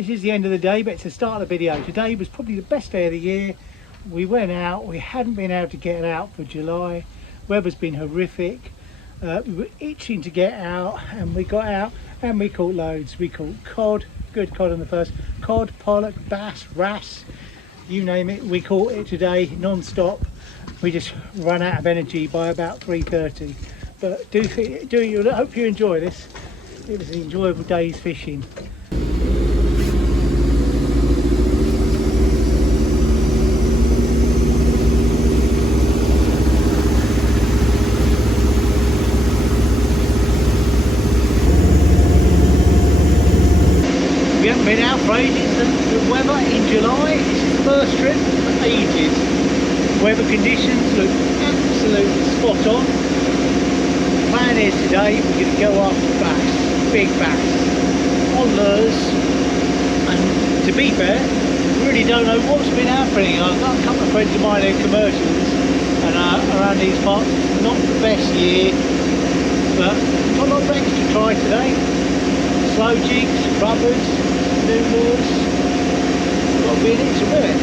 this is the end of the day, but it's the start of the video. Today was probably the best day of the year. We went out, we hadn't been able to get out for July. Weather's been horrific. We were itching to get out, and we got out and we caught loads. We caught cod, good cod on the first, cod, pollock, bass, wrasse, you name it. We caught it today non-stop. We just ran out of energy by about 3:30. But I hope you enjoy this. It was an enjoyable day's fishing. We haven't been out for ages. The weather in July is the first trip for ages. Weather conditions look absolutely spot on. The plan is today we're going to go after bass, big bass, on lures. And to be fair, we really don't know what's been happening. I've got a couple of friends of mine in commercials, and around these parts, not the best year, but got a lot of wrecks to try today. Slow jigs, rubbers, new lures. Got to be in it to win it.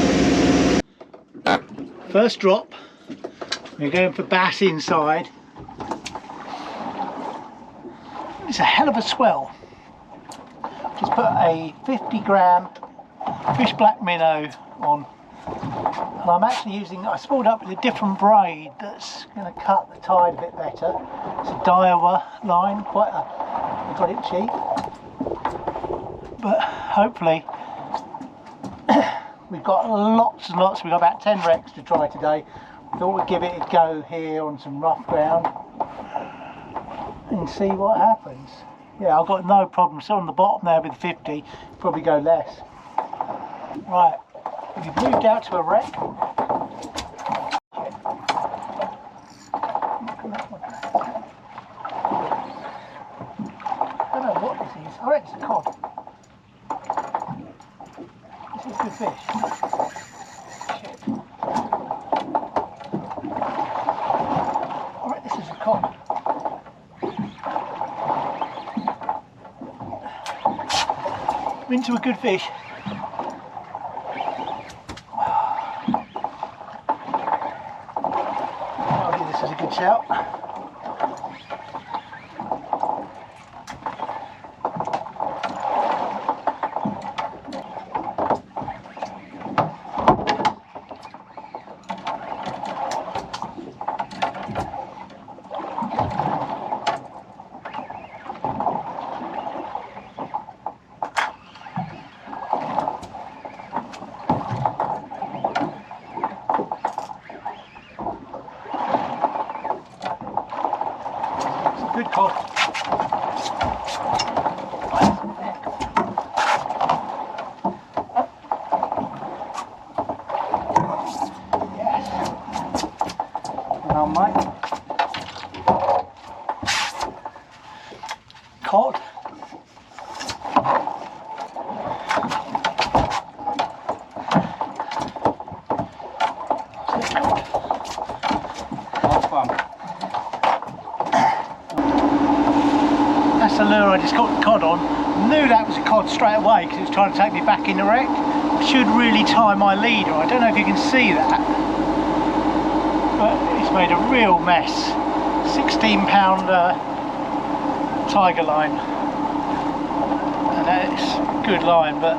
First drop, we're going for bass inside. It's a hell of a swell. Just put a 50-gram fish black minnow on, and I'm actually using, I spooled up with a different braid that's going to cut the tide a bit better. It's a Daiwa line, I got it cheap, but hopefully we've got lots and lots. We've got about 10 wrecks to try today. Thought we'd give it a go here on some rough ground and see what happens. Yeah, I've got no problem. So on the bottom there with 50, probably go less. Right, we've moved out to a wreck. I don't know what this is. I reckon it's a cod. This is good fish. Shit. I reckon this is a cod. Into a good fish. I'll give this as a good shout. Good cod. Yes. Now, mate. Cod. That's the lure I just got the cod on. Knew that was a cod straight away because it was trying to take me back in the wreck. I should really tie my leader. I don't know if you can see that, but it's made a real mess. 16-pounder tiger line, and that's good line, but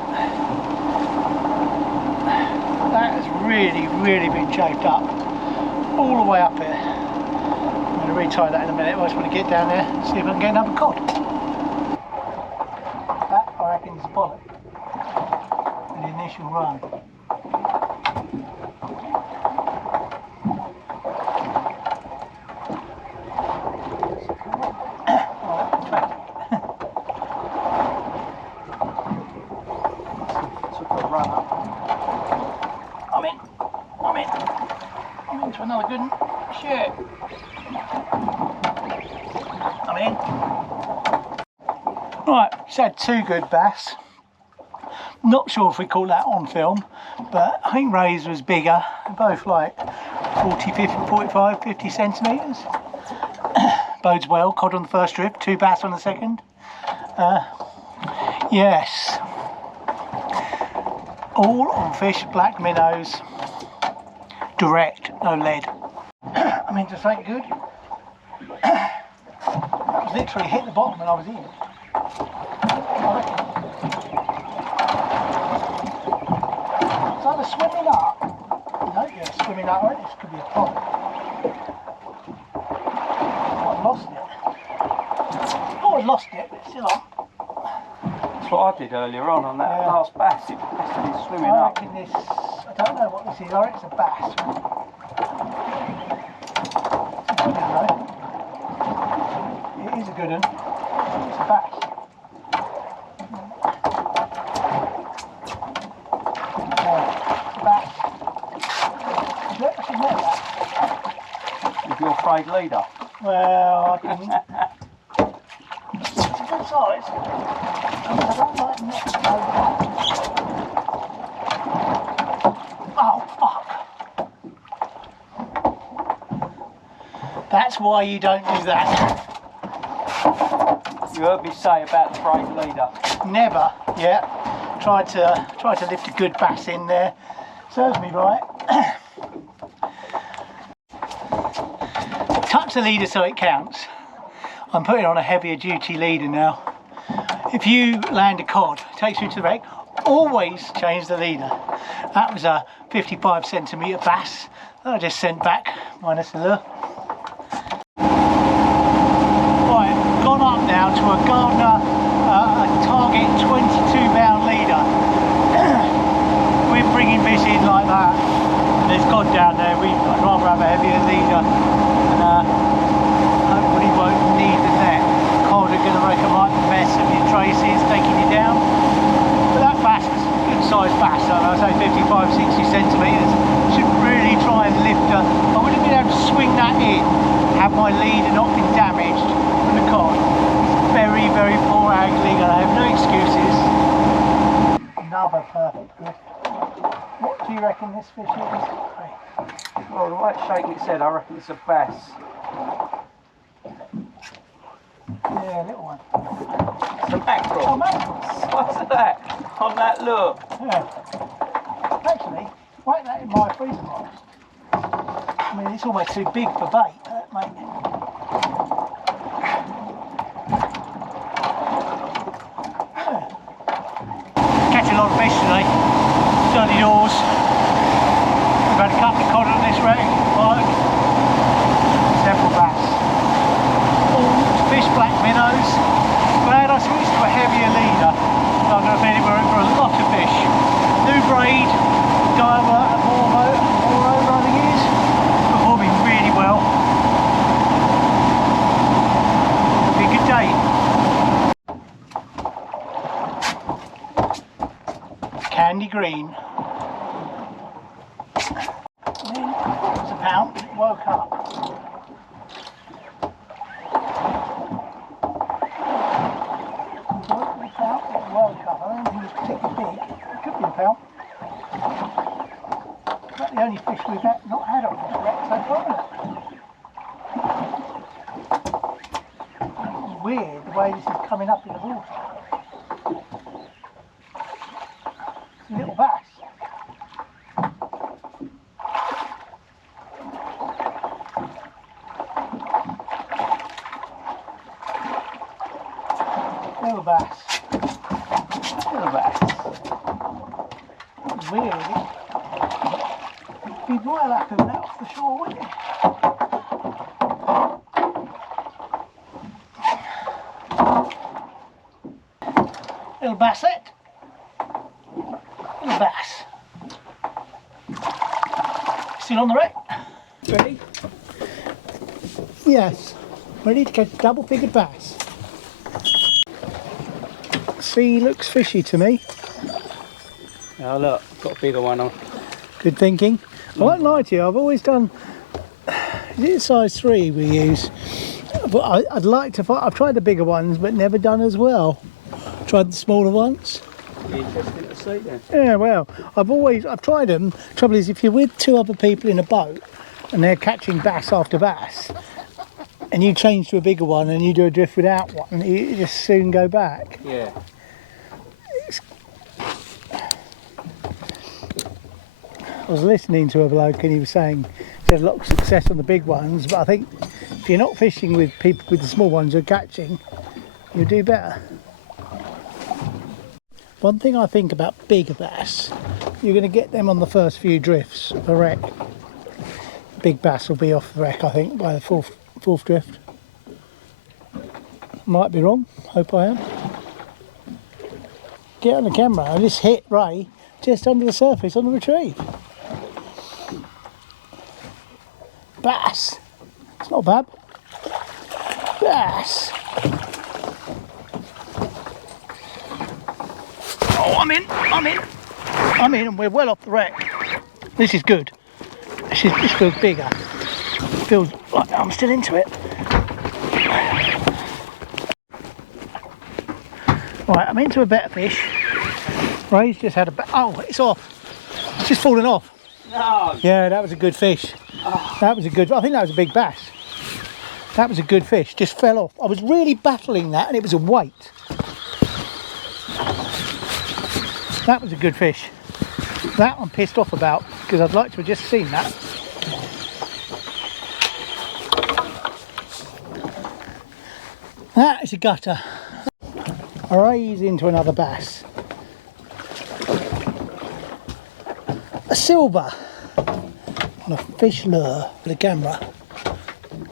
that has really been chafed up all the way up here. I'm going to retie that in a minute. I just want to get down there and see if I can get another cod. That I reckon is a Pollack in the initial run. Took the run up. I'm into another good one. Shit. I'm in. Right, just had two good bass. Not sure if we caught that on film, but I think Ray's was bigger. They're both like 40, 50, 45, 50 centimetres. Bodes well. Cod on the first trip, two bass on the second. Yes. All on fish, black minnows, direct, no lead. I mean, to say good. That was literally hit the bottom when I was in. I reckon. It's either swimming up. No, yeah, swimming up. This could be a pond. I've lost it. Oh, I've lost it, but it's still on. That's what I did earlier on that last bass. It has to be swimming I up. reckon this, I don't know what this is. I reckon it's a bass. It's a good one though. It is a good one. It's a bass. It's a bass. I should know that. With your frayed leader. Well, I can. It's a good size. I don't like nets over that. Oh, fuck. That's why you don't do that. You heard me say about the frayed leader. Never, yeah. Try to lift a good bass in there. Serves me right. Touch the leader so it counts. I'm putting on a heavier duty leader now. If you land a cod, it takes you to the wreck, always change the leader. That was a 55 centimetre bass that I just sent back, minus the lure. Right, gone up now to a Gardner, a target 22-pound leader. We're bringing fish in like that. There's cod down there, I'd rather have a heavier leader. And hopefully won't need the net. Cod are going to make a right mess of your traces, taking you down. But that bass was a good sized bass, I would say 55-60 centimetres. Should really try and lift her. I would have been able to swing that in, have my leader not been damaged from the cod. It's very, very poor angling and I have no excuses. Another perfect fish. What do you reckon this fish is? Well, the way it's shaking its head, I reckon it's a bass. Yeah, little one. It's a mackerel. Oh, mackerel. What's that? On that lure. Yeah. Actually, wait that in my freezer box. I mean, it's almost too big for bait, mate. Yeah. Catch a lot of fish today. Dirty doors. We've had a couple of cod on this wreck. Pollack. Several bass. All fish, black minnows. Glad I switched to a heavier leader. I'm going to be anywhere for a lot of fish. New braid, diver and more over I think it is. Performing really well. It'll be a good day. Candy green. It was a pound, it woke up. It woke up. I don't think it was particularly big. It could be a pound. That's the only fish we've not had on this wreck so far, isn't it? It's weird the way this is coming up in the water. It's a little bass. Little bass. Little bass. It's weird, isn't it? You'd be right happy with that off the shore, wouldn't you? Little bassette. Little bass. Still on the wreck. Ready? Yes. Ready to catch double-figured bass. Sea looks fishy to me. Oh look, got a bigger one on. Good thinking. I won't lie to you, I've always done, is it size 3 we use? But I'd like to find, I've tried the bigger ones but never done as well. Tried the smaller ones. Interesting to see then. Yeah, well, I've tried them. Trouble is, if you're with 2 other people in a boat and they're catching bass after bass, and you change to a bigger one and you do a drift without one, you just soon go back. Yeah. I was listening to a bloke and he was saying he had a lot of success on the big ones, but I think if you're not fishing with people with the small ones you're catching, you'll do better. One thing I think about bigger bass, you're going to get them on the first few drifts of a wreck. Big bass will be off the wreck, I think, by the fourth drift. Might be wrong, hope I am. Get on the camera and just hit Ray just under the surface on the retrieve. Bass. It's not bad. Bass. Oh, I'm in, and we're well off the wreck. This is good. This feels bigger. Feels like I'm still into it. Right, I'm into a better fish. Ray's just had oh, it's off. It's just fallen off. No. Yeah, that was a good fish. Oh. That was a good, I think that was a big bass. That was a good fish, just fell off. I was really battling that and it was a weight. That was a good fish. That I'm pissed off about because I'd like to have just seen that. That is a gutter. I raise into another bass. A silver on a fish lure with a camera.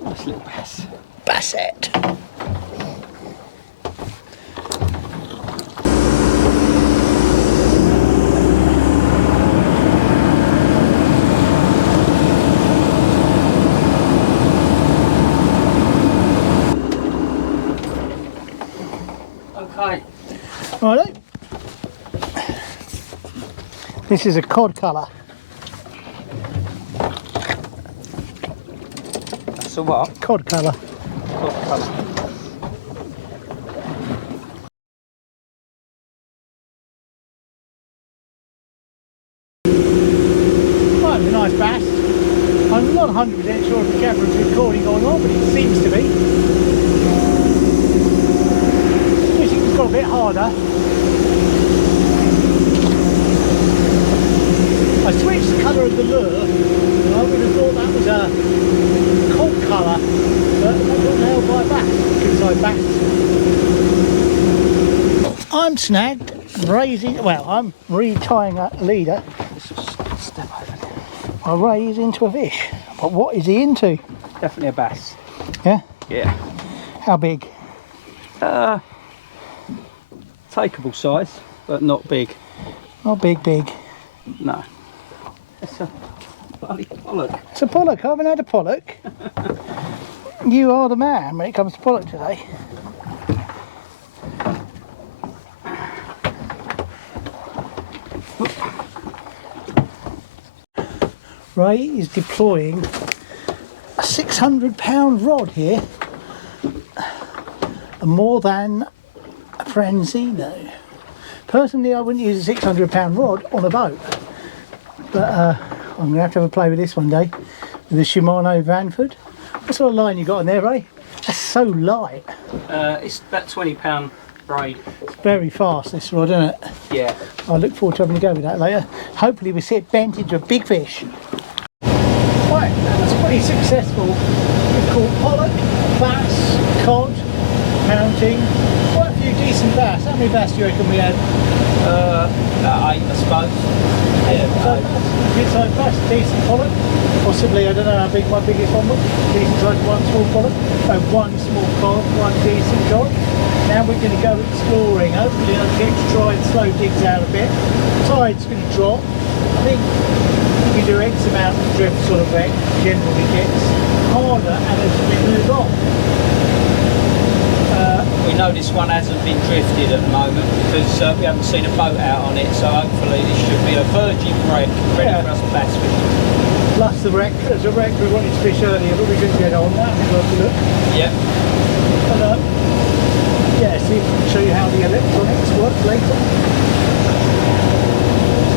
Nice little bass. Basset. Okay. Righto. This is a cod colour. That's a what? Cod colour. Cod colour. Right, it's a nice bass. I'm not 100% sure if the camera's recording or not, but it seems to be. Fishing's got a bit harder. I switched the colour of the lure, and I would have thought that was a cod colour, but I got nailed by a bass, good size bass. I'm snagged, raising, well, I'm retying a leader. Step over there. I raise into a fish, but what is he into? Definitely a bass. Yeah? Yeah. How big? Takeable size, but not big. Not big, big. No. It's a bloody pollock. It's a pollock. I haven't had a pollock. You are the man when it comes to pollock today. Ray is deploying a 600-pound rod here, and more than a Franzino. Personally, I wouldn't use a 600-pound rod on a boat, but I'm going to have a play with this one day with the Shimano Vanford. What sort of line you got on there, Ray? That's so light. It's about £20 braid. It's very fast, this rod, isn't it? Yeah. I look forward to having a go with that later. Hopefully we sit bent into a big fish. Right, that was pretty successful. We've caught pollock, bass, cod, mounting, quite a few decent bass. How many bass do you reckon we had? About 8, I suppose. Yeah, good size bass, decent pollock. Possibly, I don't know how big my biggest one was. Decent size, one small pollock. One small cod, one decent cod. Now we're going to go exploring. Hopefully I'll get to try and slow digs out a bit. Tide's going to drop. I think if you do X amount of drift sort of wreck, generally gets harder and as we move on. We know this one hasn't been drifted at the moment because we haven't seen a boat out on it, so hopefully this should be a virgin wreck ready for us to bass fish. Plus the wreck, there's a wreck we wanted to fish earlier but we couldn't get on that. Have a look. Yeah. And, yeah, see if I can show you how the electronics work later.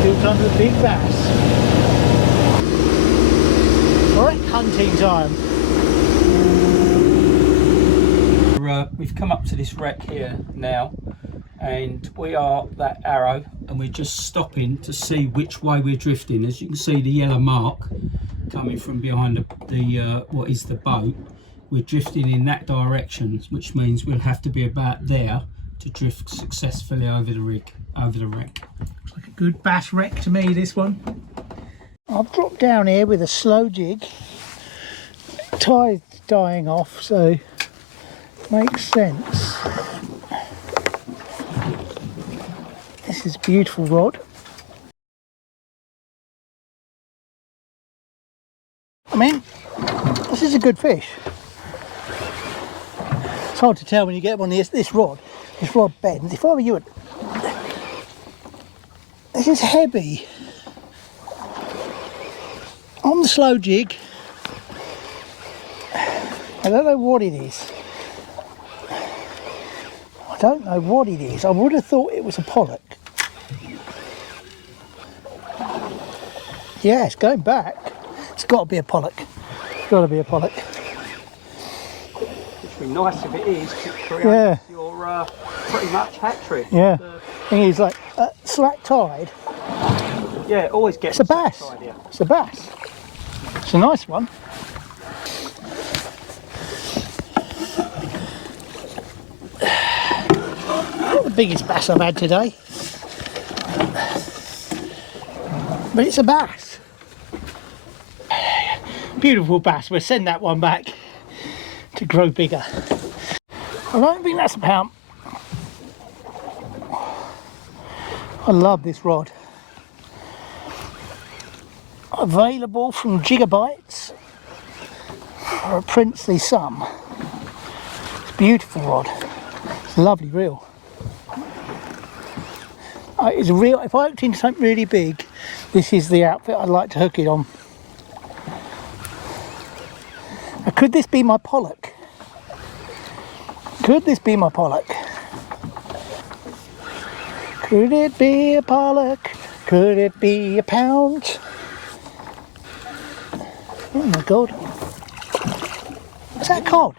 Still time for the big bass. Alright, hunting time. We've come up to this wreck here now. and we are that arrow, and we're just stopping to see which way we're drifting. As you can see, the yellow mark coming from behind the what is the boat. We're drifting in that direction, which means we'll have to be about there to drift successfully over the wreck. Looks like a good bass wreck to me, this one. I've dropped down here with a slow jig. Tide's dying off, so makes sense. This is a beautiful rod. I mean, this is a good fish. It's hard to tell when you get on this rod. This rod bends. If I were you, this is heavy. On the slow jig, I don't know what it is. I don't know what it is. I would have thought it was a Pollack. Yeah, it's going back. It's got to be a Pollack. It's got to be a Pollack. It'd be nice if it is, to create your pretty much hat trick. Yeah. Thing is, like slack tide. Yeah, it always gets. It's a bass. Tide, yeah. It's a bass. It's a nice one. Not the biggest bass I've had today, but it's a bass. Beautiful bass. We'll send that one back to grow bigger. I don't think that's a pound. I love this rod. Available from Gigabytes for a princely sum. It's a beautiful rod. It's a lovely reel. It's a reel. If I hooked into something really big, this is the outfit I'd like to hook it on. Now, could this be my Pollack? Could this be my Pollack? Could it be a Pollack? Could it be a pound? Oh my god. Is that a cod?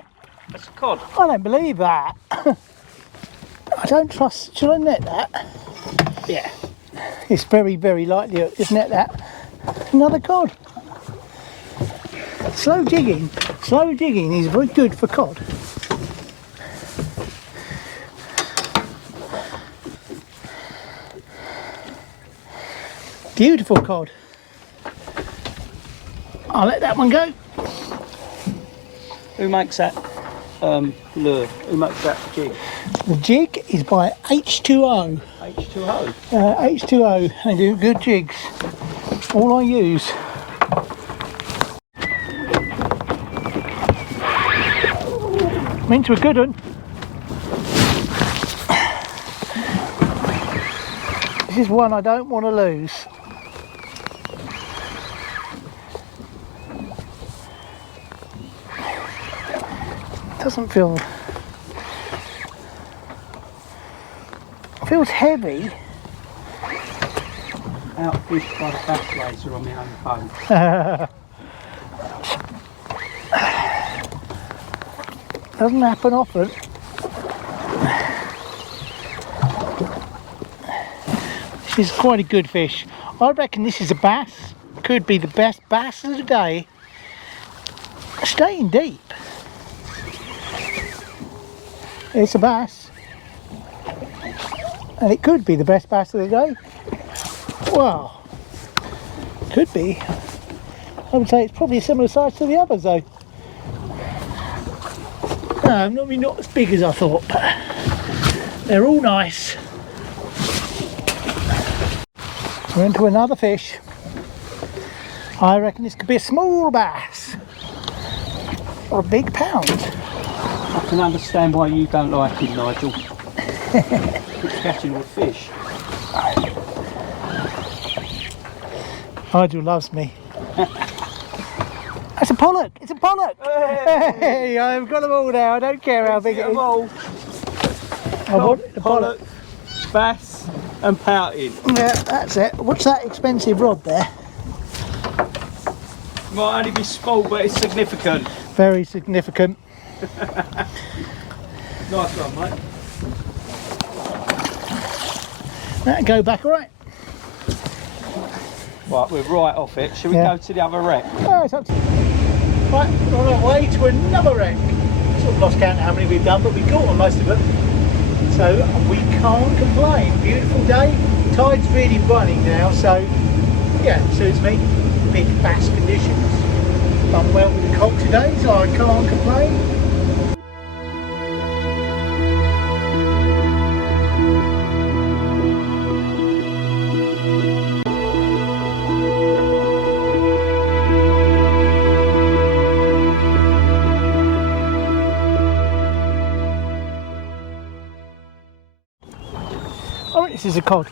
That's a cod. I don't believe that. I don't trust. Should I net that? Yeah. It's very, very likely to net that. Another cod. Slow jigging. Slow jigging is very good for cod. Beautiful cod. I'll let that one go. Who makes that lure? Who makes that jig? The jig is by H2O. H2O? H2O. They do good jigs. All I use. I'm into a good one. This is one I don't want to lose. Doesn't feel, feels heavy. Outfished by the bass laser on my own phone. Doesn't happen often. This is quite a good fish. I reckon this is a bass. Could be the best bass of the day. Staying deep. It's a bass, and it could be the best bass of the day. Well, could be. I would say it's probably a similar size to the others though. No, not as big as I thought, but they're all nice. We're into another fish. I reckon this could be a small bass or a big pound. I can understand why you don't like him, Nigel. He's catching all fish. Nigel loves me. That's a Pollack. It's a Pollack. Hey, I've got them all now. I don't care how big it is. Pollack, bass and pouting. Yeah, that's it. What's that expensive rod there? Might only be small, but it's significant. Very significant. Nice one, mate. That'll go back all right. Right, we're right off it. Should we Yeah. go to the other wreck? Oh, it's up to you. Right, we're on our way to another wreck. Sort of lost count of how many we've done, but we caught on most of them. So we can't complain. Beautiful day. Tide's really running now, so yeah, suits me. Big bass conditions. Done well with the cock today, so I can't complain. Oh, this is a cod.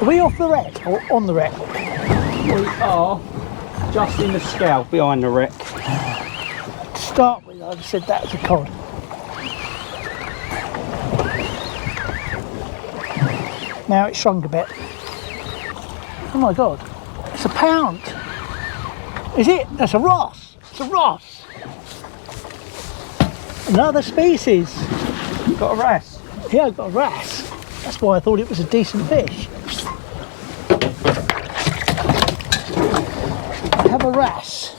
Are we off the wreck or on the wreck? We are just in the scow behind the wreck. To start with, I'd have said that was a cod. Now it's shrunk a bit. Oh my god, it's a pound. Is it? That's a Ross. It's a Ross. Another species. Got a wrasse. Yeah, I've got a wrasse. That's why I thought it was a decent fish. I have a wrasse.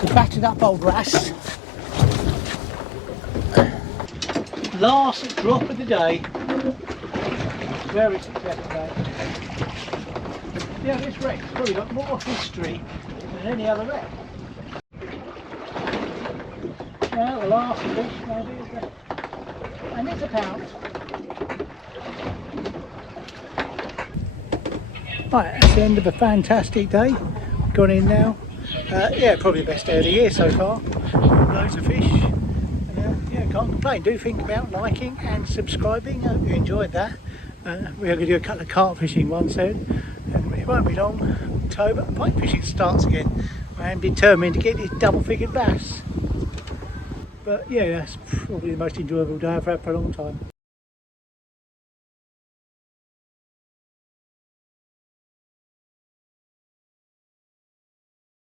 The battered up old wrasse. Last drop of the day. Very successful day. Yeah, this wreck's probably got more history than any other wreck. Now the last fish maybe is the, and it's a pound. Right, that's the end of a fantastic day. Gone in now. Yeah, probably the best day of the year so far. Loads of fish. Yeah, can't complain. Do think about liking and subscribing. I hope you enjoyed that. We're going to do a couple of carp fishing one soon, and it won't be long. October pike fishing starts again. I am determined to get this double-figured bass. But yeah, that's probably the most enjoyable day I've had for a long time.